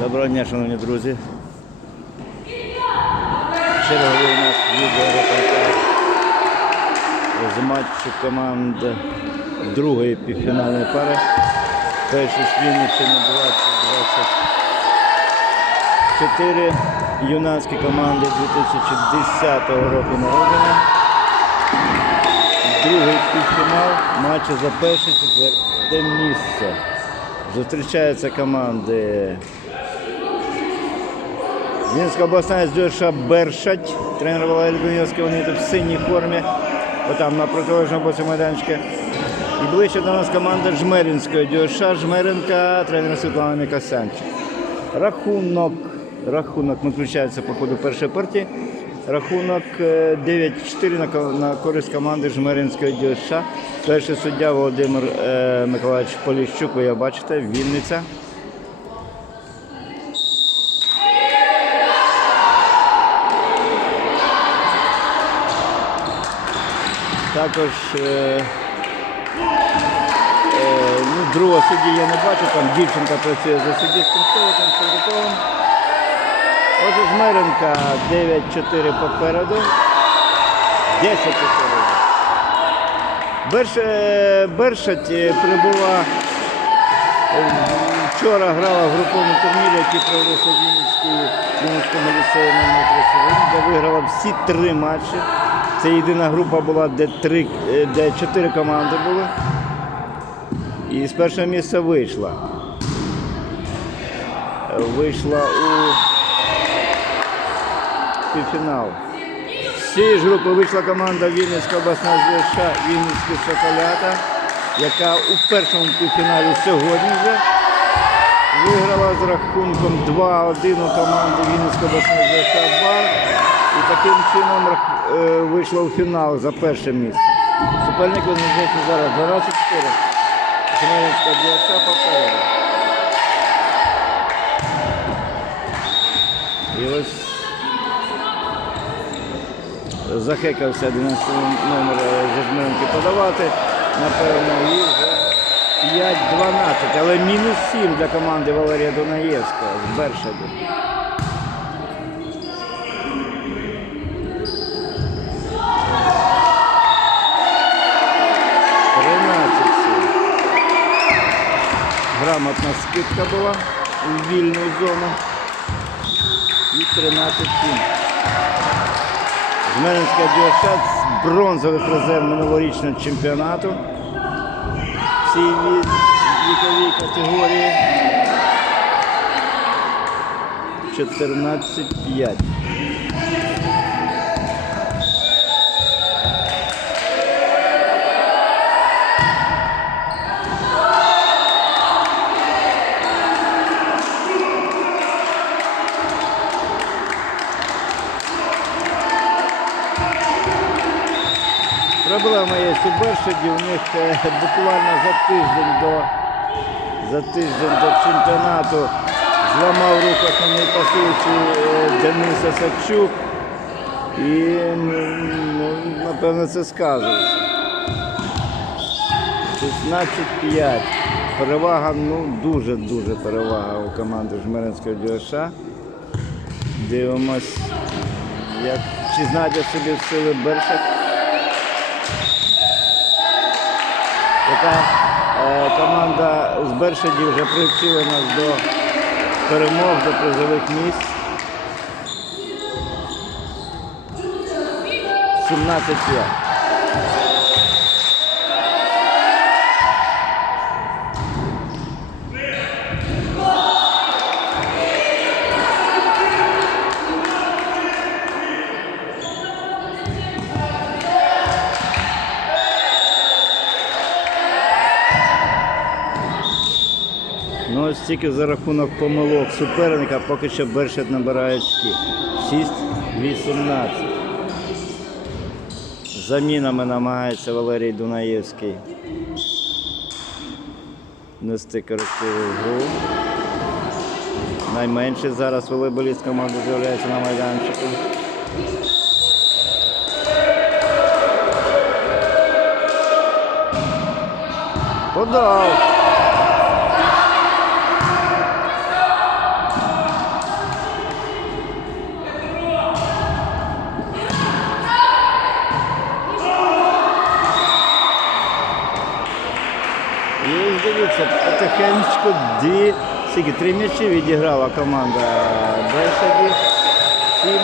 Доброго дня, шановні друзі. Черговий у нас відеорепортаж з матчу команд другої півфінальної пари. Перший Вінниччини 20-24. Юнацькі команди 2010 року народження. Другий півфінал матчу за перше четверте місце. Зустрічаються команди Вінська обласна СДШ Бершать. Тренер Валерій Дунівський, вони тут в синій формі. Отам на протилежному боці майданчика. І ближче до нас команда Жмеринської ДЮШ Жмеренка, тренер Світлана Мікасянчик. Рахунок. Рахунок включається по ходу першої партії. Рахунок е, 9-4 на, на користь команди Жмеринської ДЮШ. Перший суддя Володимир е, Миколаївич Поліщук, ви бачите, Вінниця. Також е, е, ну, другого судді я не бачу, там дівчинка працює за суддівським столиком, столиком. Отже, Жмеренка 9-4 попереду. 10-4. Берш, е, Бершать е, прибула е, вчора грала в груповому турнірі, який провелися в Вінницькому ліцеї номер 31, де виграла всі три матчі. Це єдина група була, де, три, е, де чотири команди були. І з першого місця вийшла. Е, Вийшла у півфінал. З цієї ж групи вийшла команда Вінницька обласна зв'язка Вінницькі Соколята, яка у першому півфіналі сьогодні вже виграла з рахунком 2-1 у команди Вінницька обласна зв'язка Бар. І таким чином е, вийшла у фінал за перше місце. Суперник визначається зараз 12-4. Жмеринська діяча попереду. І ось захекався 11 номер Жежмиренки подавати, напевно, і вже 5-12, але мінус 7 для команди Валерія Дунаєвського з Бершаду. Грамотна скидка була у вільну зону. І 13 7 Жмеринська діошат з бронзових резерв минулорічного чемпіонату в цій віковій категорії 14-5. Проблема є у Бершаді, у них е, буквально за тиждень до за тиждень до чемпіонату зламав руку основний пасуючий е, Денис Осадчук. І ну, напевно це сказується. 16-5. Перевага, ну дуже-дуже перевага у команди Жмеринського ДЮШ. Дивимось, як, чи знайде собі в сили Бершак. Яка е, команда з Бершаді вже привчила нас до перемог, до призових місць. 17-5. Ось тільки за рахунок помилок суперника поки що Бершет набирає очки. 6-18. Замінами намагається Валерій Дунаєвський нести корективи гру. Найменший зараз волейболіст команди з'являється на майданчику. Подав. Майданчику дві, скільки, три м'ячі відіграла команда Бершаді. 7-18,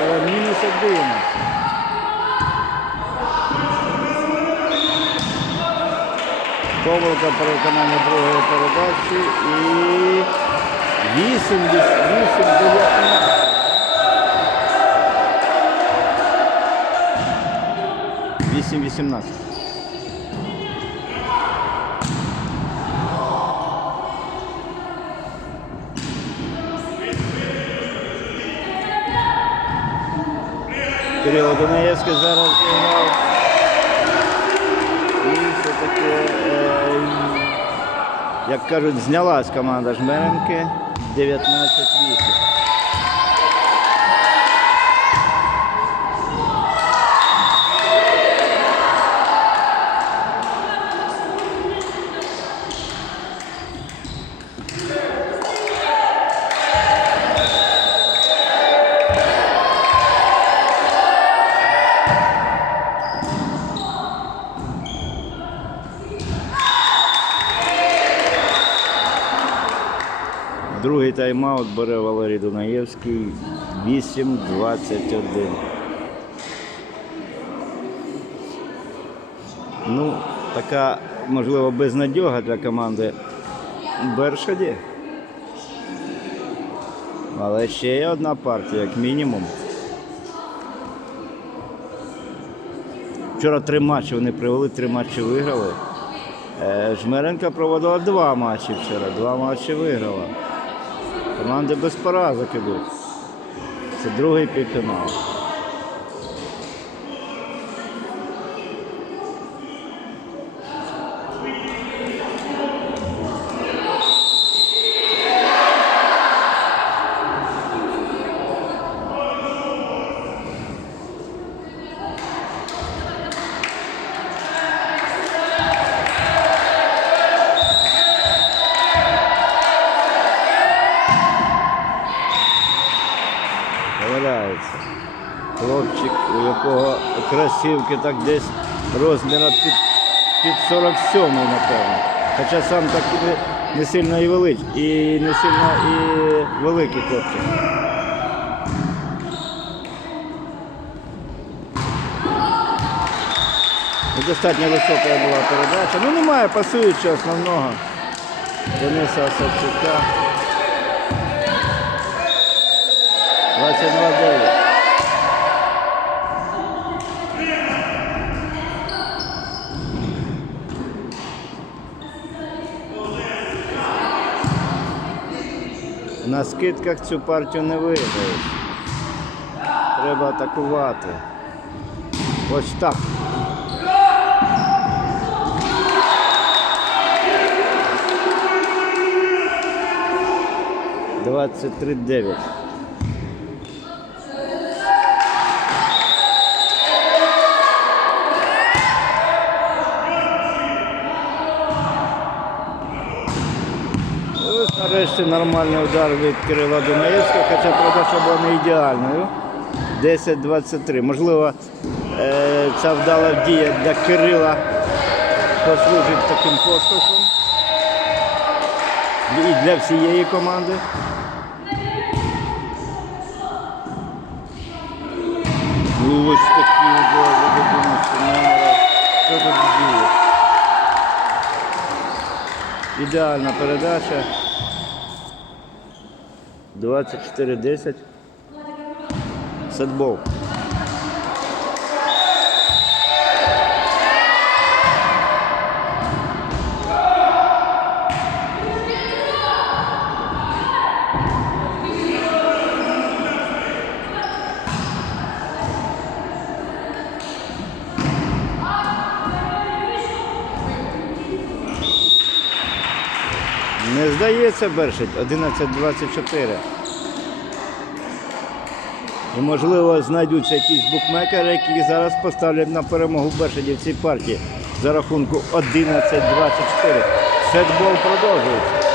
але мінус 11. Помилка при виконанні другої передачі і 8 19. 8-18. Кирило Дунаєвський зараз зіграв. І все-таки, е, як кажуть, знялась команда Жмеренки 19-8. Другий тайм-аут бере Валерій Дунаєвський 8-21. Ну, така, можливо, безнадьога для команди Бершаді. Але ще є одна партія, як мінімум. Вчора три матчі вони провели, три матчі виграли. Е, Жмеренка проводила два матчі вчора, два матчі виграла. Команди без поразок ідуть. Це другий півфінал. Валяється. Хлопчик, у якого красивки так десь розміра під, під 47 напевно. Хоча сам так не, сильно і великий, і не сильно і великий хлопчик. Достатньо висока була передача. Ну немає пасуючого основного. Дениса Осадчука. 22-9. На скидках цю партію не виграєш. Треба атакувати. Ось так. Двадцять три дев'ять. Ось нарешті нормальний удар від Кирила Дунаєвського, хоча передача була не ідеальною. 10-23. Можливо, е, ця вдала дія для Кирила послужить таким поштовхом. І для всієї команди. Ну, Ідеальна передача. 24-10. Сетбол. Не здається Бершить 11-24. І можливо знайдуться якісь букмекери, які зараз поставлять на перемогу Бершиді в цій партії за рахунку 11-24. Сетбол продовжується.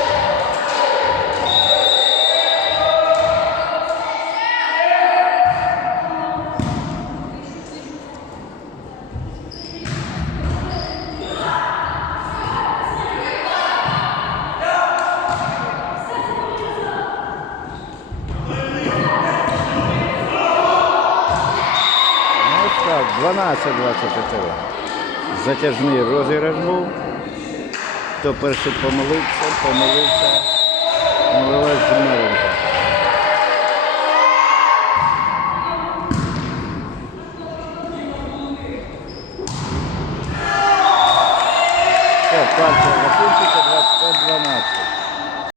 Так, 12-24. Затяжний розіграш був. Хто перший помилився, помилився. Наливається Жмеренко.